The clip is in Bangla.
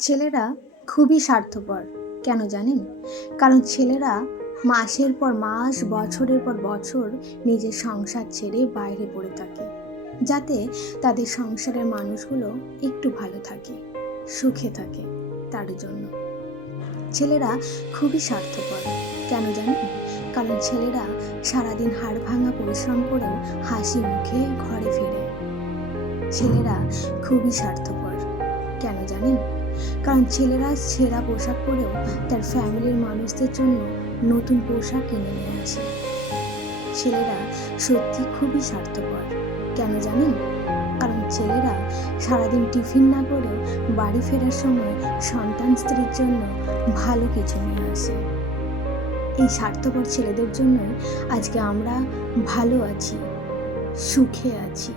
ছেলেরা খুবই স্বার্থপর, কেন জানেন? কারণ ছেলেরা মাসের পর মাস, বছরের পর বছর নিজের সংসার ছেড়ে বাইরে পড়ে থাকে, যাতে তাদের সংসারের মানুষগুলো একটু ভালো থাকে, সুখে থাকে তার জন্য। ছেলেরা খুবই স্বার্থপর, কেন জানেন? কারণ ছেলেরা সারাদিন হাড় ভাঙা পরিশ্রম করেও হাসি মুখে ঘরে ফেরে। ছেলেরা খুবই স্বার্থপর, কেন জানেন? কারণ ছেলেরা ছেঁড়া পোশাক পরেও তার ফ্যামিলির মানুষদের জন্য নতুন পোশাক কিনে নিয়ে আসে। ছেলেরা সত্যি খুবই স্বার্থপর, কেন জানেন? কারণ ছেলেরা সারাদিন টিফিন না করেও বাড়ি ফেরার সময় সন্তান স্ত্রীর জন্য ভালো কিছু নিয়ে আসে। এই স্বার্থপর ছেলেদের জন্যই আজকে আমরা ভালো আছি, সুখে আছি।